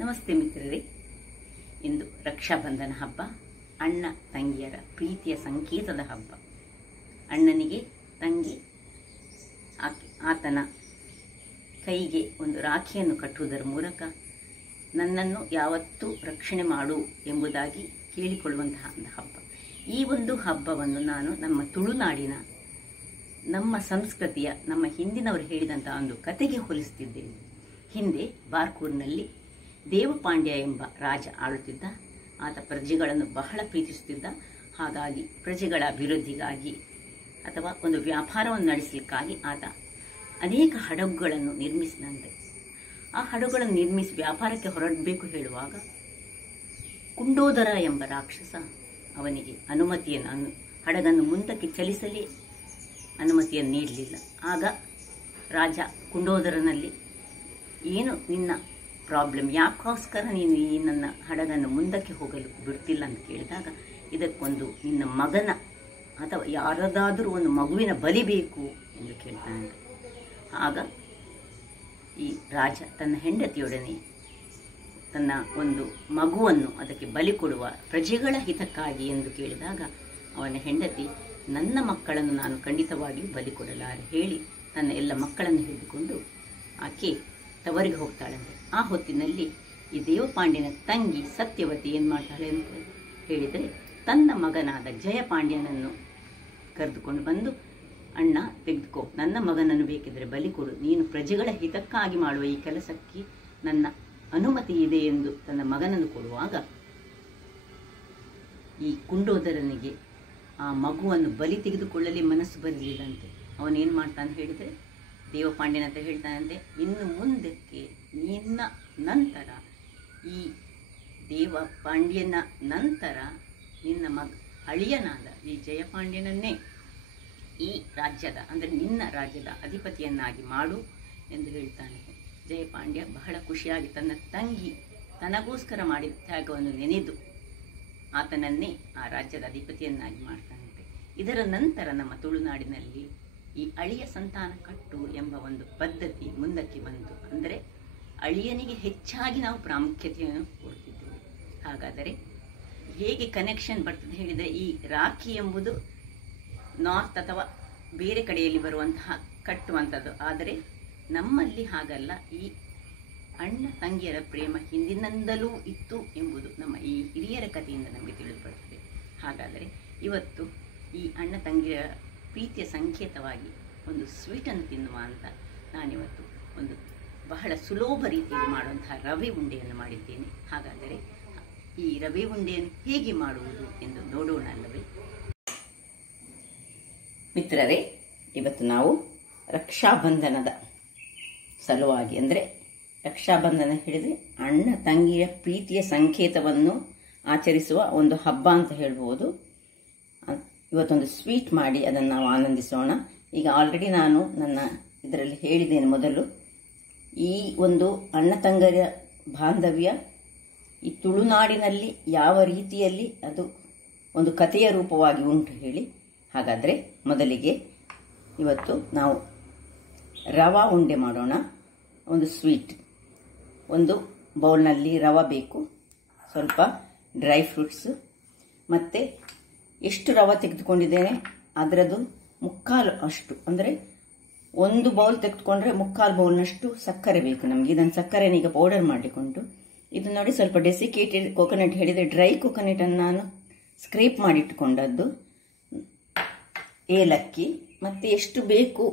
ನಮಸ್ತೆ ಮಿತ್ರರೇ. ಇಂದು ರಕ್ಷಾಬಂಧನ ಹಬ್ಬ, ಅಣ್ಣ ತಂಗಿಯರ ಪ್ರೀತಿಯ ಸಂಕೇತದ ಹಬ್ಬ. ಅಣ್ಣನಿಗೆ ತಂಗಿ ಆತನ ಕೈಗೆ ಒಂದು ರಾಖಿಯನ್ನು ಕಟ್ಟುವುದರ ಮೂಲಕ ನನ್ನನ್ನು ಯಾವತ್ತೂ ರಕ್ಷಣೆ ಮಾಡು ಎಂಬುದಾಗಿ ಕೇಳಿಕೊಳ್ಳುವಂತಹ ಒಂದು ಹಬ್ಬ. ಈ ಒಂದು ಹಬ್ಬವನ್ನು ನಾನು ನಮ್ಮ ತುಳುನಾಡಿನ, ನಮ್ಮ ಸಂಸ್ಕೃತಿಯ, ನಮ್ಮ ಹಿಂದಿನವರು ಹೇಳಿದಂತಹ ಒಂದು ಕತೆಗೆ ಹೋಲಿಸುತ್ತಿದ್ದೇನೆ. ಹಿಂದೆ ಬಾರ್ಕೂರಿನಲ್ಲಿ ದೇವಪಾಂಡ್ಯ ಎಂಬ ರಾಜ ಆಳುತ್ತಿದ್ದ. ಆತ ಪ್ರಜೆಗಳನ್ನು ಬಹಳ ಪ್ರೀತಿಸುತ್ತಿದ್ದ. ಹಾಗಾಗಿ ಪ್ರಜೆಗಳ ಅಭಿವೃದ್ಧಿಗಾಗಿ ಅಥವಾ ಒಂದು ವ್ಯಾಪಾರವನ್ನು ನಡೆಸಲಿಕ್ಕಾಗಿ ಆತ ಅನೇಕ ಹಡಗುಗಳನ್ನು ನಿರ್ಮಿಸಿದಂತೆ. ಆ ಹಡಗುಗಳನ್ನು ನಿರ್ಮಿಸಿ ವ್ಯಾಪಾರಕ್ಕೆ ಹೊರಡಬೇಕು ಹೇಳುವಾಗ ಕುಂಡೋದರ ಎಂಬ ರಾಕ್ಷಸ ಅವನಿಗೆ ಹಡಗನ್ನು ಮುಂದಕ್ಕೆ ಚಲಿಸಲೇ ಅನುಮತಿಯನ್ನು ನೀಡಲಿಲ್ಲ. ಆಗ ರಾಜ ಕುಂಡೋದರನಲ್ಲಿ, ಏನು ನಿನ್ನ ಪ್ರಾಬ್ಲಮ್, ಯಾಕೋಸ್ಕರ ನೀನು ಈ ನನ್ನ ಹಡಗನ್ನು ಮುಂದಕ್ಕೆ ಹೋಗಲು ಬಿಡ್ತಿಲ್ಲ ಅಂತ ಕೇಳಿದಾಗ, ಇದಕ್ಕೊಂದು ನಿನ್ನ ಮಗನ ಅಥವಾ ಯಾರದಾದರೂ ಒಂದು ಮಗುವಿನ ಬಲಿ ಬೇಕು ಎಂದು ಕೇಳ್ತಾನೆ. ಆಗ ಈ ರಾಜ ತನ್ನ ಹೆಂಡತಿಯೊಡನೆ ತನ್ನ ಒಂದು ಮಗುವನ್ನು ಅದಕ್ಕೆ ಬಲಿ ಕೊಡುವ ಪ್ರಜೆಗಳ ಹಿತಕ್ಕಾಗಿ ಎಂದು ಕೇಳಿದಾಗ, ಅವನ ಹೆಂಡತಿ, ನನ್ನ ಮಕ್ಕಳನ್ನು ನಾನು ಖಂಡಿತವಾಗಿಯೂ ಬಲಿ ಕೊಡಲಾರೆ ಹೇಳಿ ತನ್ನ ಎಲ್ಲ ಮಕ್ಕಳನ್ನು ಹಿಡಿದುಕೊಂಡು ಆಕೆ ತವರಿಗೆ ಹೋಗ್ತಾಳಂತೆ. ಆ ಹೊತ್ತಿನಲ್ಲಿ ಈ ದೇವಪಾಂಡ್ಯನ ತಂಗಿ ಸತ್ಯವತಿ ಏನು ಮಾಡ್ತಾಳೆ ಅಂತ ಹೇಳಿದರೆ, ತನ್ನ ಮಗನಾದ ಜಯಪಾಂಡ್ಯನನ್ನು ಕರೆದುಕೊಂಡು ಬಂದು, ಅಣ್ಣ ತೆಗೆದುಕೋ, ನನ್ನ ಮಗನನ್ನು ಬೇಕಿದ್ರೆ ಬಲಿ ಕೊಡು, ನೀನು ಪ್ರಜೆಗಳ ಹಿತಕ್ಕಾಗಿ ಮಾಡುವ ಈ ಕೆಲಸಕ್ಕೆ ನನ್ನ ಅನುಮತಿ ಇದೆ ಎಂದು ತನ್ನ ಮಗನನ್ನು ಕೊಡುವಾಗ, ಈ ಕುಂಡೋದರನಿಗೆ ಆ ಮಗುವನ್ನು ಬಲಿ ತೆಗೆದುಕೊಳ್ಳಲಿ ಮನಸ್ಸು ಬರಲಿಲ್ಲಂತೆ. ಅವನೇನು ಮಾಡ್ತಾನೆ ಹೇಳಿದರೆ, ದೇವಪಾಂಡ್ಯನ ಹತ್ರ ಹೇಳ್ತಾನಂತೆ, ಇನ್ನು ಮುಂದಕ್ಕೆ ನಿನ್ನ ನಂತರ, ಈ ದೇವಪಾಂಡ್ಯನ ನಂತರ ನಿನ್ನ ಅಳಿಯನಾದ ಈ ಜಯಪಾಂಡ್ಯನನ್ನೇ ಈ ರಾಜ್ಯದ, ಅಂದರೆ ನಿನ್ನ ರಾಜ್ಯದ ಅಧಿಪತಿಯನ್ನಾಗಿ ಮಾಡು ಎಂದು ಹೇಳ್ತಾನೆ. ಜಯಪಾಂಡ್ಯ ಬಹಳ ಖುಷಿಯಾಗಿ ತನ್ನ ತಂಗಿ ತನಗೋಸ್ಕರ ಮಾಡಿದ ತ್ಯಾಗವನ್ನು ನೆನೆದು ಆತನನ್ನೇ ಆ ರಾಜ್ಯದ ಅಧಿಪತಿಯನ್ನಾಗಿ ಮಾಡ್ತಾನಂತೆ. ಇದರ ನಂತರ ನಮ್ಮ ತುಳುನಾಡಿನಲ್ಲಿ ಈ ಅಳಿಯ ಸಂತಾನ ಕಟ್ಟು ಎಂಬ ಒಂದು ಪದ್ಧತಿ ಮುಂದಕ್ಕೆ ಬಂತು. ಅಂದರೆ ಅಳಿಯನಿಗೆ ಹೆಚ್ಚಾಗಿ ನಾವು ಪ್ರಾಮುಖ್ಯತೆಯನ್ನು ಕೊಡ್ತಿದ್ದೇವೆ. ಹಾಗಾದರೆ ಹೇಗೆ ಕನೆಕ್ಷನ್ ಬರ್ತದೆ ಹೇಳಿದರೆ, ಈ ರಾಖಿ ಎಂಬುದು ನಾರ್ತ್ ಅಥವಾ ಬೇರೆ ಕಡೆಯಲ್ಲಿ ಬರುವಂತಹ ಕಟ್ಟುವಂಥದ್ದು. ಆದರೆ ನಮ್ಮಲ್ಲಿ ಹಾಗಲ್ಲ. ಈ ಅಣ್ಣ ತಂಗಿಯರ ಪ್ರೇಮ ಹಿಂದಿನಿಂದಲೂ ಇತ್ತು ಎಂಬುದು ನಮ್ಮ ಈ ಹಿರಿಯರ ಕಥೆಯಿಂದ ನಮಗೆ ತಿಳಿದು ಬರ್ತದೆ. ಹಾಗಾದರೆ ಇವತ್ತು ಈ ಅಣ್ಣ ತಂಗಿಯರ ಪ್ರೀತಿಯ ಸಂಕೇತವಾಗಿ ಒಂದು ಸ್ವೀಟನ್ನು ತಿನ್ನುವ ಅಂತ ನಾನಿವತ್ತು ಒಂದು ಬಹಳ ಸುಲಭ ರೀತಿಯಲ್ಲಿ ಮಾಡುವಂತಹ ರವೆ ಉಂಡೆಯನ್ನು ಮಾಡಿದ್ದೇನೆ. ಹಾಗಾದರೆ ಈ ರವೆ ಉಂಡೆಯನ್ನು ಹೇಗೆ ಮಾಡುವುದು ಎಂದು ನೋಡೋಣ ಅಲ್ಲವೇ ಮಿತ್ರರೇ? ಇವತ್ತು ನಾವು ರಕ್ಷಾಬಂಧನದ ಸಲುವಾಗಿ, ಅಂದರೆ ರಕ್ಷಾಬಂಧನ ಹೇಳಿದರೆ ಅಣ್ಣ ತಂಗಿಯ ಪ್ರೀತಿಯ ಸಂಕೇತವನ್ನು ಆಚರಿಸುವ ಒಂದು ಹಬ್ಬ ಅಂತ ಹೇಳ್ಬೋದು. ಇವತ್ತೊಂದು ಸ್ವೀಟ್ ಮಾಡಿ ಅದನ್ನು ನಾವು ಆನಂದಿಸೋಣ. ಈಗ ಆಲ್ರೆಡಿ ನಾನು ನನ್ನ ಇದರಲ್ಲಿ ಹೇಳಿದ್ದೇನೆ ಮೊದಲು, ಈ ಒಂದು ಅಣ್ಣ ತಂಗಿಯರ ಬಾಂಧವ್ಯ ಈ ತುಳುನಾಡಿನಲ್ಲಿ ಯಾವ ರೀತಿಯಲ್ಲಿ ಅದು ಒಂದು ಕಥೆಯ ರೂಪವಾಗಿ ಉಂಟು ಹೇಳಿ. ಹಾಗಾದರೆ ಮೊದಲಿಗೆ ಇವತ್ತು ನಾವು ರವಾ ಉಂಡೆ ಮಾಡೋಣ. ಒಂದು ಸ್ವೀಟ್, ಒಂದು ಬೌಲ್ನಲ್ಲಿ ರವೆ ಬೇಕು, ಸ್ವಲ್ಪ ಡ್ರೈ ಫ್ರೂಟ್ಸು, ಮತ್ತು ಎಷ್ಟು ರವೆ ತೆಗೆದುಕೊಂಡಿದ್ದೇನೆ ಅದರದ್ದು ಮುಕ್ಕಾಲು ಅಷ್ಟು, ಅಂದರೆ ಒಂದು ಬೌಲ್ ತೆಗೆದುಕೊಂಡ್ರೆ ಮುಕ್ಕಾಲು ಬೌಲ್ನಷ್ಟು ಸಕ್ಕರೆ ಬೇಕು ನಮಗೆ. ಇದನ್ನು ಸಕ್ಕರೆನ ಈಗ ಪೌಡರ್ ಮಾಡಿಕೊಂಡು, ಇದು ನೋಡಿ ಸ್ವಲ್ಪ ಡೆಸಿಕೇಟೆಡ್ ಕೊಕೊನಟ್ ಹೇಳಿದರೆ ಡ್ರೈ ಕೊಕೊನಟನ್ನು ನಾನು ಸ್ಕ್ರೇಪ್ ಮಾಡಿಟ್ಟುಕೊಂಡದ್ದು, ಏಲಕ್ಕಿ, ಮತ್ತು ಎಷ್ಟು ಬೇಕು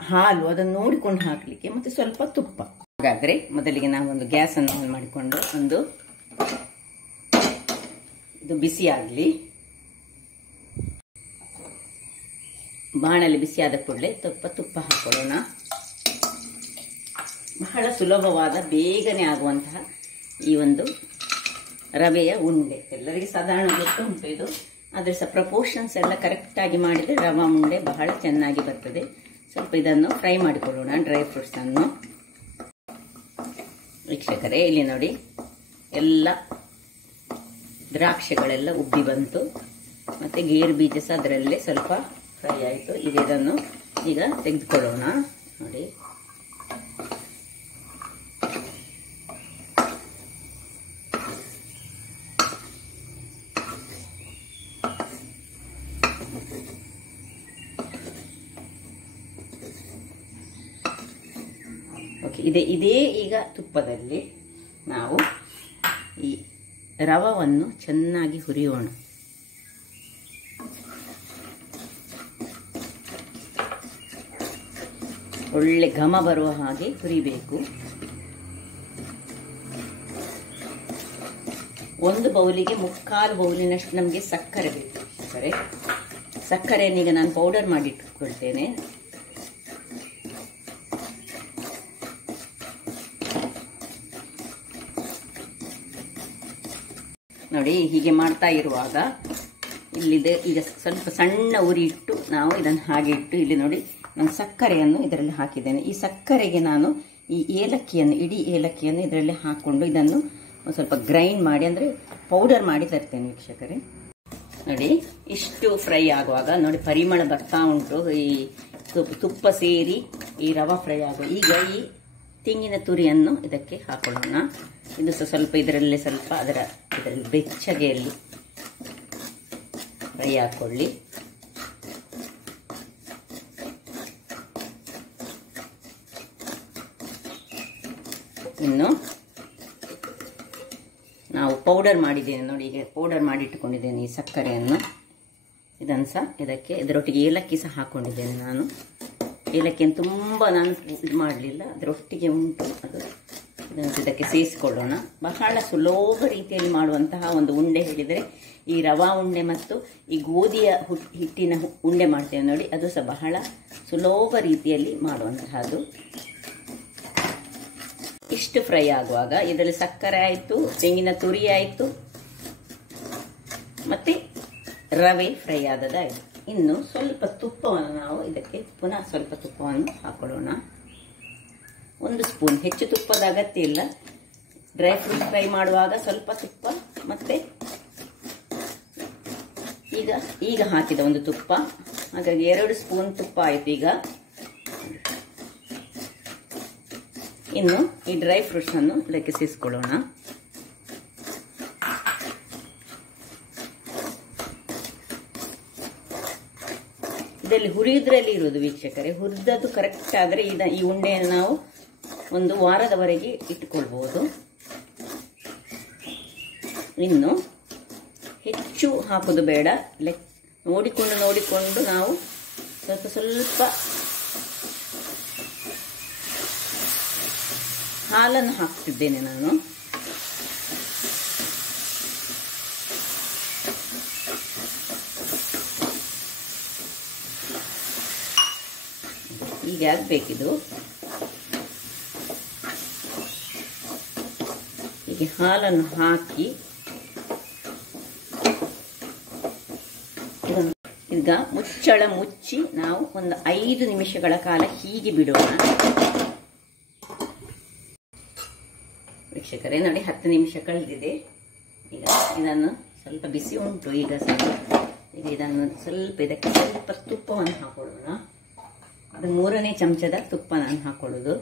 ಹಾಲು ಅದನ್ನು ನೋಡಿಕೊಂಡು ಹಾಕಲಿಕ್ಕೆ, ಮತ್ತು ಸ್ವಲ್ಪ ತುಪ್ಪ. ಹಾಗಾದರೆ ಮೊದಲಿಗೆ ನಾವು ಒಂದು ಗ್ಯಾಸನ್ನು ಆನ್ ಮಾಡಿಕೊಂಡು ಇದು ಬಿಸಿ ಆಗಲಿ. ಬಾಣಲಿ ಬಿಸಿಯಾದ ಕೂಡಲೇ ತುಪ್ಪ ಹಾಕೊಳ್ಳೋಣ. ಬಹಳ ಸುಲಭವಾದ, ಬೇಗನೆ ಆಗುವಂತಹ ಈ ಒಂದು ರವೆಯ ಉಂಡೆ ಎಲ್ಲರಿಗೆ ಸಾಧಾರಣ ಗೊತ್ತುಂಟು ಇದು. ಆದರೆ ಸಹ ಪ್ರಪೋರ್ಷನ್ಸ್ ಎಲ್ಲ ಕರೆಕ್ಟಾಗಿ ಮಾಡಿದರೆ ರವಾ ಉಂಡೆ ಬಹಳ ಚೆನ್ನಾಗಿ ಬರ್ತದೆ. ಸ್ವಲ್ಪ ಇದನ್ನು ಫ್ರೈ ಮಾಡಿಕೊಳ್ಳೋಣ, ಡ್ರೈ ಫ್ರೂಟ್ಸನ್ನು. ವೀಕ್ಷಕರೇ, ಇಲ್ಲಿ ನೋಡಿ ಎಲ್ಲ ದ್ರಾಕ್ಷಿಗಳೆಲ್ಲ ಉಬ್ಬಿ ಬಂತು, ಮತ್ತು ಗೇರು ಬೀಜ ಸಹ ಅದರಲ್ಲೇ ಸ್ವಲ್ಪ ಫ್ರೈ ಆಯಿತು. ಇದನ್ನು ಈಗ ತೆಗೆದುಕೊಳ್ಳೋಣ. ನೋಡಿ, ಇದೇ ಈಗ ತುಪ್ಪದಲ್ಲಿ ನಾವು ಈ ರವವನ್ನು ಚೆನ್ನಾಗಿ ಹುರಿಯೋಣ. ಒಳ್ಳೆ ಘಮ ಬರುವ ಹಾಗೆ ಹುರಿಬೇಕು. ಒಂದು ಬೌಲಿಗೆ 3/4 ಬೌಲಿನಷ್ಟು ನಮಗೆ ಸಕ್ಕರೆ ಬೇಕು. ಸಕ್ಕರೆಯನ್ನು ಈಗ ನಾನು ಪೌಡರ್ ಮಾಡಿ ಇಟ್ಕೊಳ್ತೇನೆ. ನೋಡಿ, ಹೀಗೆ ಮಾಡ್ತಾ ಇರುವಾಗ ಇಲ್ಲಿದೆ ಈಗ ಸ್ವಲ್ಪ ಸಣ್ಣ ಉರಿ ಇಟ್ಟು ನಾವು ಇದನ್ನು ಹಾಗೆ ಇಟ್ಟು ಇಲ್ಲಿ ನೋಡಿ ನಾನು ಸಕ್ಕರೆಯನ್ನು ಇದರಲ್ಲಿ ಹಾಕಿದ್ದೇನೆ. ಈ ಸಕ್ಕರೆಗೆ ನಾನು ಈ ಏಲಕ್ಕಿಯನ್ನು, ಇಡೀ ಏಲಕ್ಕಿಯನ್ನು ಇದರಲ್ಲಿ ಹಾಕ್ಕೊಂಡು ಇದನ್ನು ಒಂದು ಸ್ವಲ್ಪ ಗ್ರೈಂಡ್ ಮಾಡಿ, ಅಂದರೆ ಪೌಡರ್ ಮಾಡಿ ತರ್ತೇನೆ ವೀಕ್ಷಕರೇ. ನೋಡಿ, ಇಷ್ಟು ಫ್ರೈ ಆಗುವಾಗ ನೋಡಿ ಪರಿಮಳ ಬರ್ತಾ ಉಂಟು. ಈ ತುಪ್ಪ ಸೇರಿ ಈ ರವಾ ಫ್ರೈ ಆಗುವ. ಈಗ ಈ ತೆಂಗಿನ ತುರಿಯನ್ನು ಇದಕ್ಕೆ ಹಾಕೊಳ್ಳೋಣ. ಇದು ಸ್ವಲ್ಪ ಇದರಲ್ಲಿ ಸ್ವಲ್ಪ ಇದರಲ್ಲಿ ಬೆಚ್ಚಗೆಯಲ್ಲಿ ಫ್ರೈ ಹಾಕೊಳ್ಳಿ. ಇನ್ನು ನಾವು ಪೌಡರ್ ಮಾಡಿದ್ದೇನೆ ನೋಡಿ, ಈಗ ಪೌಡರ್ ಮಾಡಿ ಇಟ್ಟುಕೊಂಡಿದ್ದೇನೆ ಈ ಸಕ್ಕರೆಯನ್ನು. ಇದನ್ನು ಸಹ ಇದರೊಟ್ಟಿಗೆ ಏಲಕ್ಕಿ ಸಹ ಹಾಕ್ಕೊಂಡಿದ್ದೇನೆ ನಾನು. ಏಲಕ್ಕಿಯನ್ನು ತುಂಬ ನಾನು ಇದು ಮಾಡಲಿಲ್ಲ, ಅದರೊಟ್ಟಿಗೆ ಉಂಟು ಅದು. ಇದನ್ನು ಇದಕ್ಕೆ ಸೇರಿಸಿಕೊಳ್ಳೋಣ. ಬಹಳ ಸುಲಭ ರೀತಿಯಲ್ಲಿ ಮಾಡುವಂತಹ ಒಂದು ಉಂಡೆ ಹೇಳಿದರೆ ಈ ರವಾ ಉಂಡೆ ಮತ್ತು ಈ ಗೋಧಿಯ ಹಿಟ್ಟಿನ ಉಂಡೆ ಮಾಡ್ತೇವೆ ನೋಡಿ, ಅದು ಸಹ ಬಹಳ ಸುಲಭ ರೀತಿಯಲ್ಲಿ ಮಾಡುವಂತಹದ್ದು. ಇಷ್ಟು ಫ್ರೈ ಆಗುವಾಗ ಇದರಲ್ಲಿ ಸಕ್ಕರೆ ಆಯಿತು, ತೆಂಗಿನ ತುರಿ ಆಯಿತು, ಮತ್ತೆ ರವೆ ಫ್ರೈ ಆದದಾಯಿತು. ಇನ್ನು ಸ್ವಲ್ಪ ತುಪ್ಪವನ್ನು ನಾವು ಇದಕ್ಕೆ ಪುನಃ ಸ್ವಲ್ಪ ತುಪ್ಪವನ್ನು ಹಾಕೊಳ್ಳೋಣ. 1 ಸ್ಪೂನ್, ಹೆಚ್ಚು ತುಪ್ಪದ ಅಗತ್ಯ ಇಲ್ಲ. ಡ್ರೈ ಫ್ರೂಟ್ ಫ್ರೈ ಮಾಡುವಾಗ ಸ್ವಲ್ಪ ತುಪ್ಪ, ಮತ್ತೆ ಈಗ ಹಾಕಿದ ಒಂದು ತುಪ್ಪ, ಹಾಗಾಗಿ 2 ಸ್ಪೂನ್ ತುಪ್ಪ ಆಯಿತು. ಈಗ ಇನ್ನು ಈ ಡ್ರೈ ಫ್ರೂಟ್ಸ್ ಅನ್ನು ಇದಕ್ಕೆ ಸೇರಿಸ್ಕೊಳ್ಳೋಣ. ಇದರಲ್ಲಿ ಹುರಿಯುವುದರಲ್ಲಿ ಇರುವುದು ವೀಕ್ಷಕರೇ. ಹುರಿದದ್ದು ಕರೆಕ್ಟ್ ಆದರೆ ಈ ಉಂಡೆಯನ್ನು ನಾವು 1 ವಾರದವರೆಗೆ ಇಟ್ಟುಕೊಳ್ಬಹುದು. ಇನ್ನು ಹೆಚ್ಚು ಹಾಕೋದು ಬೇಡ, ನೋಡಿಕೊಂಡು ನಾವು ಸ್ವಲ್ಪ ಹಾಲನ್ನು ಹಾಕ್ತಿದ್ದೇನೆ ನಾನು. ಹೀಗೆ ಆಗಬೇಕಿದು. ಹೀಗೆ ಹಾಲನ್ನು ಹಾಕಿ ಈಗ ಮುಚ್ಚಳ ಮುಚ್ಚಿ ನಾವು ಒಂದು 5 ನಿಮಿಷಗಳ ಕಾಲ ಹೀಗೆ ಬಿಡೋಣ. ವೀಕ್ಷಕರೇ ನೋಡಿ, 10 ನಿಮಿಷ ಕಳೆದಿದೆ. ಈಗ ಇದನ್ನು ಸ್ವಲ್ಪ ಬಿಸಿ ಉಂಟು. ಈಗ ಇದನ್ನು ಇದಕ್ಕೆ ಸ್ವಲ್ಪ ತುಪ್ಪವನ್ನು ಹಾಕೊಳ್ಳೋಣ. ಅದು 3ನೇ ಚಮಚದ ತುಪ್ಪ ನಾನು ಹಾಕೊಳ್ಳೋದು.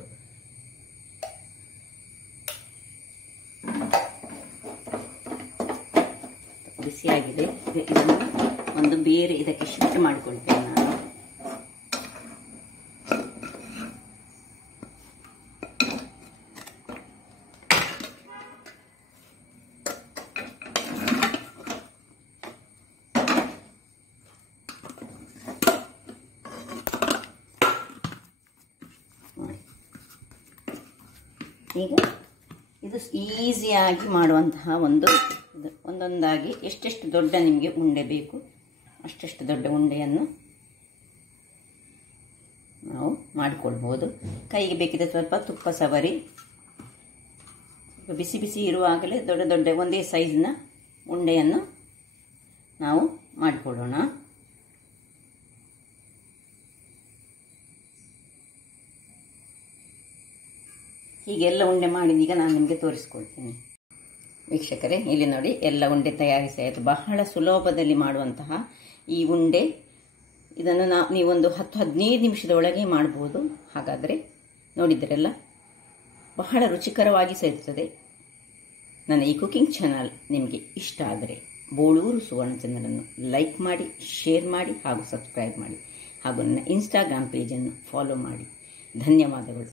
ಬಿಸಿಯಾಗಿದೆ. ಇದನ್ನು ಒಂದು ಬೇರೆ ಇದಕ್ಕೆ ಶಿಫ್ಟ್ ಮಾಡಿಕೊಳ್ತೇನೆ ನಾನು. ಈಗ ಇದು ಈಸಿಯಾಗಿ ಮಾಡುವಂತಹ ಒಂದೊಂದಾಗಿ ಎಷ್ಟೆಷ್ಟು ದೊಡ್ಡ ನಿಮಗೆ ಉಂಡೆ ಬೇಕು ಅಷ್ಟೆಷ್ಟು ದೊಡ್ಡ ಉಂಡೆಯನ್ನು ನಾವು ಮಾಡಿಕೊಳ್ಬೋದು. ಕೈಗೆ ಬೇಕಿದ್ರೆ ಸ್ವಲ್ಪ ತುಪ್ಪ ಸವರಿ ಬಿಸಿ ಬಿಸಿ ಇರುವಾಗಲೇ ದೊಡ್ಡ ಒಂದೇ ಸೈಜ್ನ ಉಂಡೆಯನ್ನು ನಾವು ಮಾಡಿಕೊಳ್ಳೋಣ. ಹೀಗೆಲ್ಲ ಉಂಡೆ ಮಾಡಿದೀಗ ನಾನು ನಿಮಗೆ ತೋರಿಸ್ಕೊಳ್ತೀನಿ. ವೀಕ್ಷಕರೇ ಇಲ್ಲಿ ನೋಡಿ, ಎಲ್ಲ ಉಂಡೆ ತಯಾರಿಸಿ ಆಯಿತು. ಬಹಳ ಸುಲಭದಲ್ಲಿ ಮಾಡುವಂತಹ ಈ ಉಂಡೆ, ಇದನ್ನು ನೀವೊಂದು 10-15 ನಿಮಿಷದ ಒಳಗೆ ಮಾಡ್ಬೋದು. ಹಾಗಾದರೆ ನೋಡಿದ್ರಲ್ಲ, ಬಹಳ ರುಚಿಕರವಾಗಿ ಸೇರ್ತದೆ. ನನ್ನ ಈ ಕುಕಿಂಗ್ ಚಾನಲ್ ನಿಮಗೆ ಇಷ್ಟ ಆದರೆ ಬೋಳೂರು ಸುವರ್ಣ ಚಾನಲನ್ನು ಲೈಕ್ ಮಾಡಿ, ಶೇರ್ ಮಾಡಿ ಹಾಗೂ ಸಬ್ಸ್ಕ್ರೈಬ್ ಮಾಡಿ ಹಾಗೂ ನನ್ನ ಇನ್ಸ್ಟಾಗ್ರಾಮ್ ಪೇಜನ್ನು ಫಾಲೋ ಮಾಡಿ. ಧನ್ಯವಾದಗಳು.